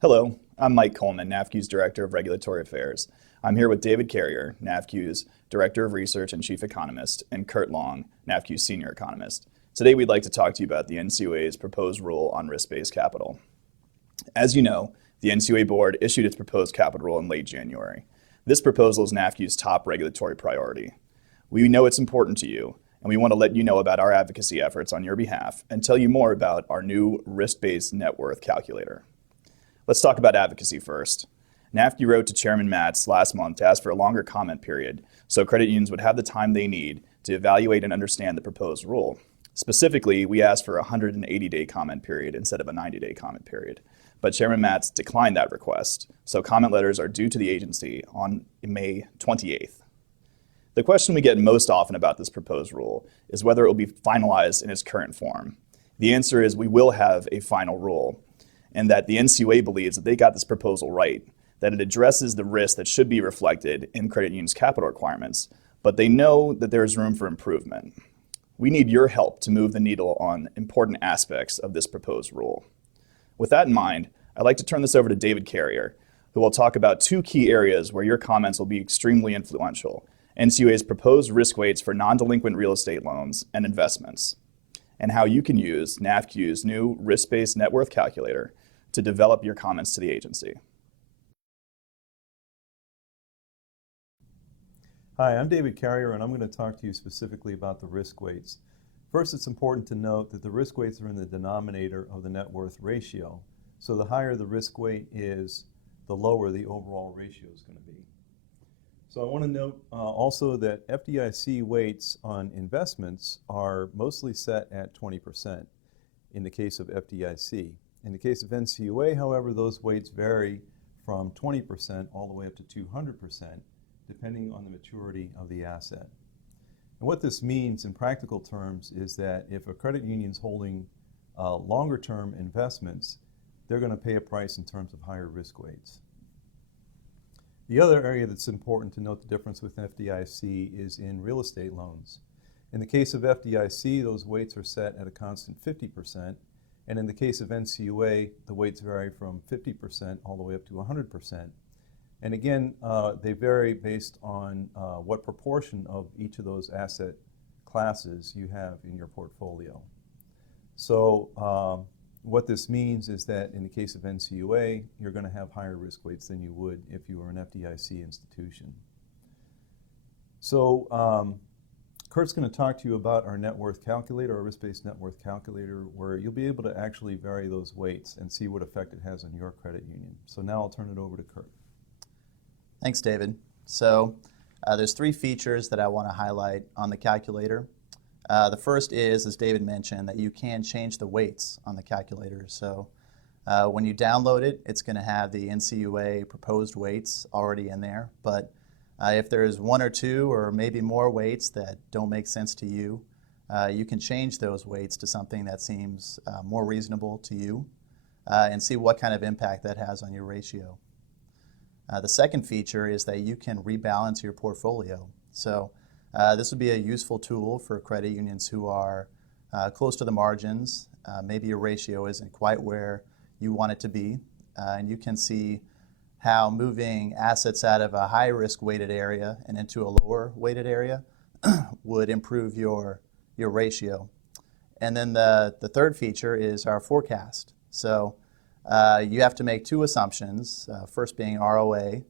Hello, I'm Mike Coleman, NAFCU's Director of Regulatory Affairs. I'm here with David Carrier, NAFCU's Director of Research and Chief Economist, and Curt, NAFCU's Senior Economist. Today we'd like to talk to you about the NCUA's proposed rule on risk-based capital. As you know, the NCUA board issued its proposed capital rule in late January. This proposal is NAFCU's top regulatory priority. We know it's important to you, and we want to let you know about our advocacy efforts on your behalf and tell you more about our new risk-based net worth calculator. Let's talk about advocacy first. NAFCU wrote to Chairman Matz last month to ask for a longer comment period so credit unions would have the time they need to evaluate and understand the proposed rule. Specifically, we asked for a 180-day comment period instead of a 90-day comment period. But Chairman Matz declined that request, so comment letters are due to the agency on May 28th. The question we get most often about this proposed rule is whether it will be finalized in its current form. The answer is we will have a final rule, and that the NCUA believes that they got this proposal right, that it addresses the risk that should be reflected in credit unions' capital requirements, but they know that there is room for improvement. We need your help to move the needle on important aspects of this proposed rule. With that in mind, I'd like to turn this over to David Carrier, who will talk about two key areas where your comments will be extremely influential: NCUA's proposed risk weights for non-delinquent real estate loans and investments, and how you can use NAFCU's new risk-based net worth calculator to develop your comments to the agency. Hi, I'm David Carrier, and I'm going to talk to you specifically about the risk weights. First, it's important to note that the risk weights are in the denominator of the net worth ratio. So the higher the risk weight is, the lower the overall ratio is going to be. So I want to note also that FDIC weights on investments are mostly set at 20% in the case of FDIC. In the case of NCUA, however, those weights vary from 20% all the way up to 200%, depending on the maturity of the asset. And what this means in practical terms is that if a credit union is holding longer-term investments, they're going to pay a price in terms of higher risk weights. The other area that's important to note the difference with FDIC is in real estate loans. In the case of FDIC, those weights are set at a constant 50%, and in the case of NCUA, the weights vary from 50% all the way up to 100%. And again, they vary based on what proportion of each of those asset classes you have in your portfolio. So what this means is that in the case of NCUA, you're going to have higher risk weights than you would if you were an FDIC institution. So Curt's going to talk to you about our net worth calculator, our risk-based net worth calculator, where you'll be able to actually vary those weights and see what effect it has on your credit union. So now I'll turn it over to Curt. Thanks, David. So there's three features that I want to highlight on the calculator. The first is, as David mentioned, that you can change the weights on the calculator. So when you download it, it's going to have the NCUA proposed weights already in there. But if there's one or two or maybe more weights that don't make sense to you, you can change those weights to something that seems more reasonable to you and see what kind of impact that has on your ratio. The second feature is that you can rebalance your portfolio. So this would be a useful tool for credit unions who are close to the margins. Maybe your ratio isn't quite where you want it to be, and you can see how moving assets out of a high-risk weighted area and into a lower weighted area would improve your ratio. And then the third feature is our forecast. So you have to make two assumptions, first being ROA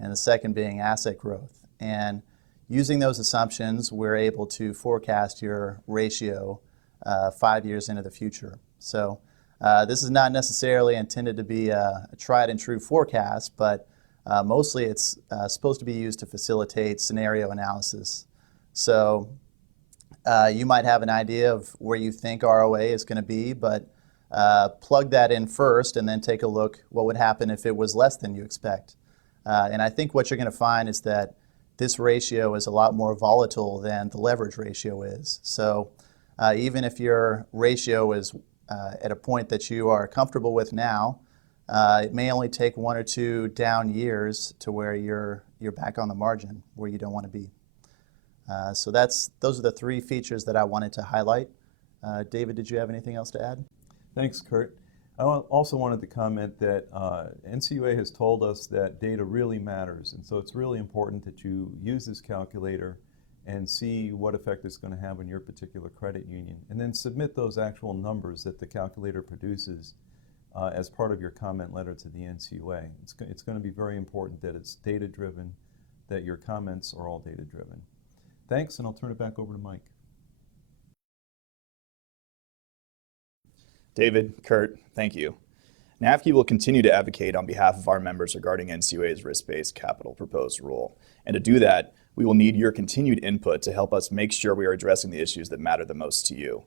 and the second being asset growth. And using those assumptions, we're able to forecast your ratio 5 years into the future. So this is not necessarily intended to be a tried and true forecast, but mostly it's supposed to be used to facilitate scenario analysis. So you might have an idea of where you think ROA is going to be, but plug that in first and then take a look what would happen if it was less than you expect. And I think what you're going to find is that this ratio is a lot more volatile than the leverage ratio is. So even if your ratio is at a point that you are comfortable with now, it may only take 1 or 2 down years to where you're back on the margin where you don't want to be. So those are the three features that I wanted to highlight. David, did you have anything else to add? Thanks, Curt. also wanted to comment that NCUA has told us that data really matters, and so it's really important that you use this calculator and see what effect it's going to have on your particular credit union, and then submit those actual numbers that the calculator produces as part of your comment letter to the NCUA. It's going to be very important that it's data-driven, that your comments are all data-driven. Thanks, and I'll turn it back over to Mike. David, Curt, thank you. NAFCU will continue to advocate on behalf of our members regarding NCUA's risk-based capital proposed rule. And to do that, we will need your continued input to help us make sure we are addressing the issues that matter the most to you.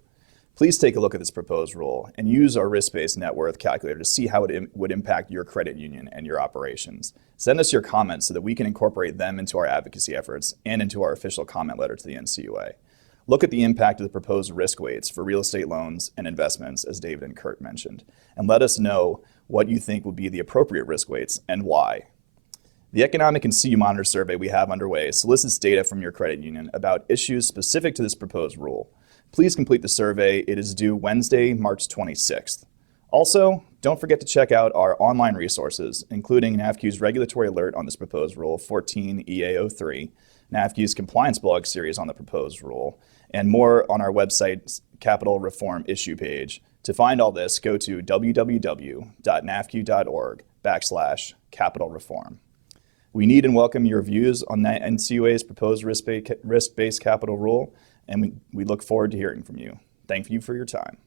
Please take a look at this proposed rule and use our risk-based net worth calculator to see how it would impact your credit union and your operations. Send us your comments so that we can incorporate them into our advocacy efforts and into our official comment letter to the NCUA. Look at the impact of the proposed risk weights for real estate loans and investments, as David and Curt mentioned, and let us know what you think would be the appropriate risk weights and why. The Economic and CU Monitor survey we have underway solicits data from your credit union about issues specific to this proposed rule. Please complete the survey. It is due Wednesday, March 26th. Also, don't forget to check out our online resources, including NAFCU's regulatory alert on this proposed rule, 14 EA03, NAFCU's compliance blog series on the proposed rule, and more on our website's Capital Reform issue page. To find all this, go to www.nafcu.org/capital reform. We need and welcome your views on the NCUA's proposed risk-based capital rule, and we look forward to hearing from you. Thank you for your time.